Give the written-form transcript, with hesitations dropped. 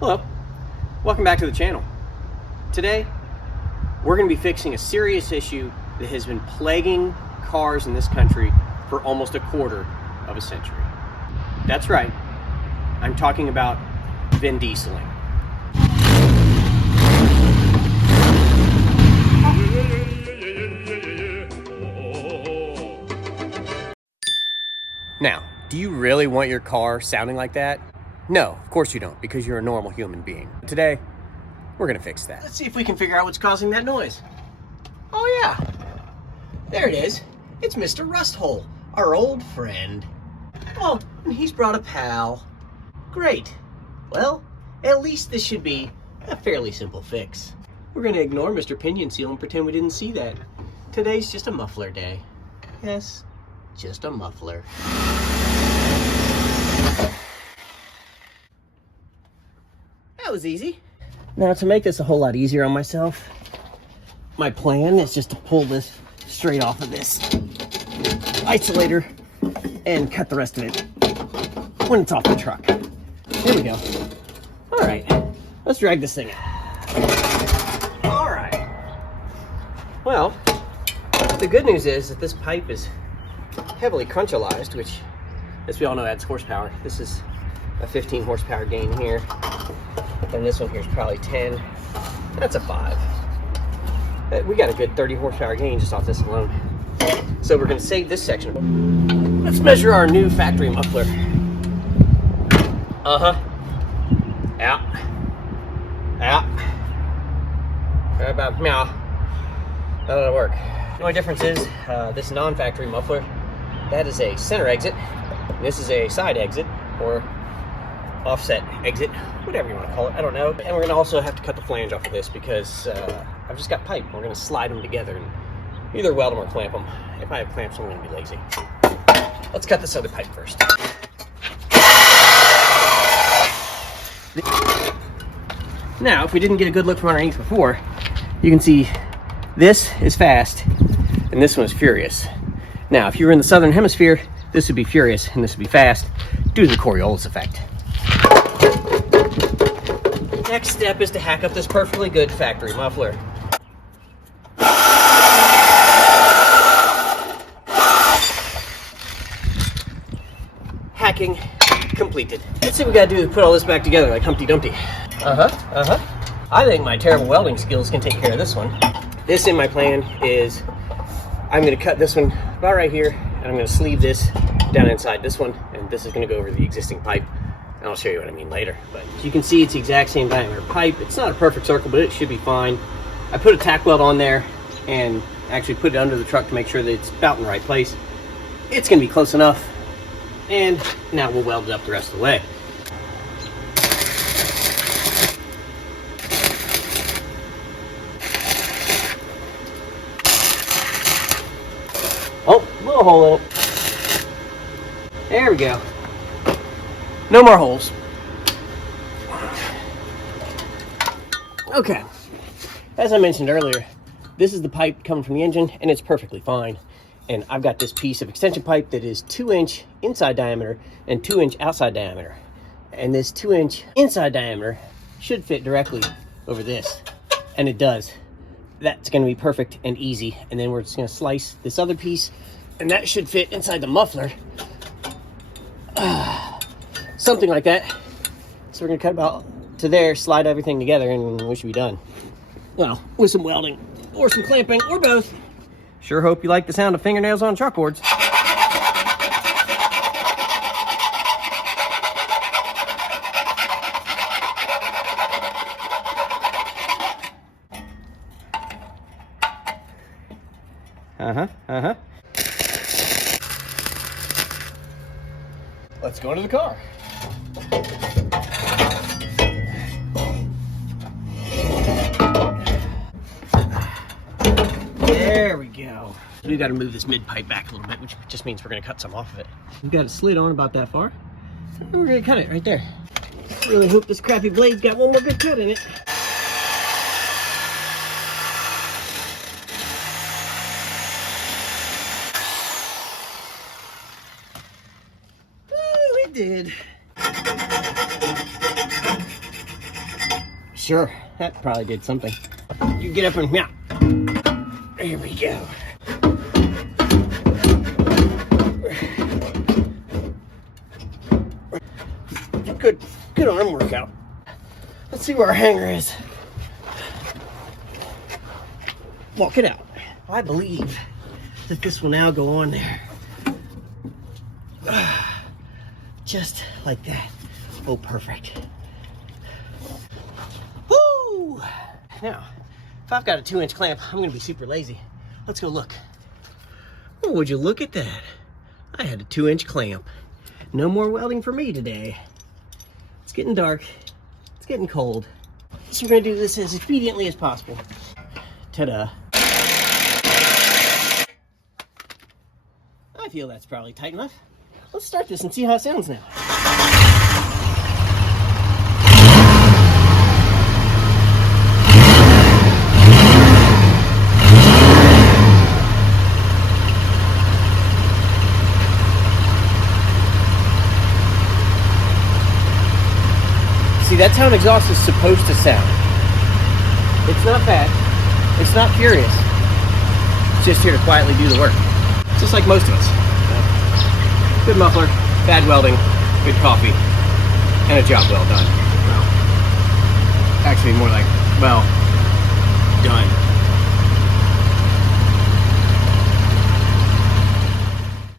Hello, welcome back to the channel. Today, we're going to be fixing a serious issue that has been plaguing cars in this country for almost a quarter of a century. That's right, I'm talking about Vin Dieseling. Now, do you really want your car sounding like that? No, of course you don't, because you're a normal human being. Today, we're gonna fix that. Let's see if we can figure out what's causing that noise. Oh yeah, there it is. It's Mr. Rusthole, our old friend. Oh, and he's brought a pal. Great. Well, at least this should be a fairly simple fix. We're gonna ignore Mr. Pinion Seal and pretend we didn't see that. Today's just a muffler day. Yes, just a muffler. That was easy. Now, to make this a whole lot easier on myself, my plan is just to pull this straight off of this isolator and cut the rest of it when it's off the truck. There we go. All right, let's drag this thing out. All right. Well, the good news is that this pipe is heavily crunchalized, which, as we all know, adds horsepower. This is a 15 horsepower gain here. And this one here is probably 10. That's a 5. We got a good 30 horsepower gain just off this alone. So we're going to save this section. Let's measure our new factory muffler. Out. Out. About meow. That'll work. The only difference is this non-factory muffler, that is a center exit. This is a side exit, or offset exit, whatever you want to call it, I don't know. And we're gonna also have to cut the flange off of this because I've just got pipe. We're gonna slide them together and either weld them or clamp them. If I have clamps, I'm gonna be lazy. Let's cut this other pipe first. Now, if we didn't get a good look from underneath before, you can see this is fast and this one is furious. Now, if you were in the southern hemisphere, this would be furious and this would be fast due to the Coriolis effect. Next step is to hack up this perfectly good factory muffler. Hacking completed. Let's see what we gotta do to put all this back together like Humpty Dumpty. I think my terrible welding skills can take care of this one. This in my plan is I'm gonna cut this one about right here, and I'm gonna sleeve this down inside this one, and this is gonna go over the existing pipe. And I'll show you what I mean later. But you can see it's the exact same diameter pipe. It's not a perfect circle, but it should be fine. I put a tack weld on there and actually put it under the truck to make sure that it's about in the right place. It's gonna be close enough. And now we'll weld it up the rest of the way. Oh, little hole in it. There we go. No more holes. Okay, as I mentioned earlier, this is the pipe coming from the engine and it's perfectly fine. And I've got this piece of extension pipe that is 2-inch inside diameter and 2-inch outside diameter. And this 2-inch inside diameter should fit directly over this. And it does. That's gonna be perfect and easy. And then we're just gonna slice this other piece and that should fit inside the muffler. Something like that. So we're gonna cut about to there, slide everything together, and we should be done. Well, with some welding, or some clamping, or both. Sure hope you like the sound of fingernails on chalkboards. Let's go to the car. There we go. We got to move this mid pipe back a little bit, which just means we're going to cut some off of it. We've got it slid on about that far. And we're going to cut it right there. Really hope this crappy blade's got one more good cut in it. Oh, it did. Sure, that probably did something. You get up and, yeah. There we go. Good arm workout. Let's see where our hanger is. Walk it out. I believe that this will now go on there. Just like that. Oh, perfect. Woo! Now, if I've got a 2-inch clamp, I'm gonna be super lazy. Let's go look. Oh, would you look at that? I had a 2-inch clamp. No more welding for me today. It's getting dark. It's getting cold. So we're gonna do this as expediently as possible. Ta-da. I feel that's probably tight enough. Let's start this and see how it sounds now. See, that's how an exhaust is supposed to sound. It's not bad. It's not furious. It's just here to quietly do the work. Just like most of us. Good muffler, bad welding, good coffee, and a job well done. Well, actually more like, well, done.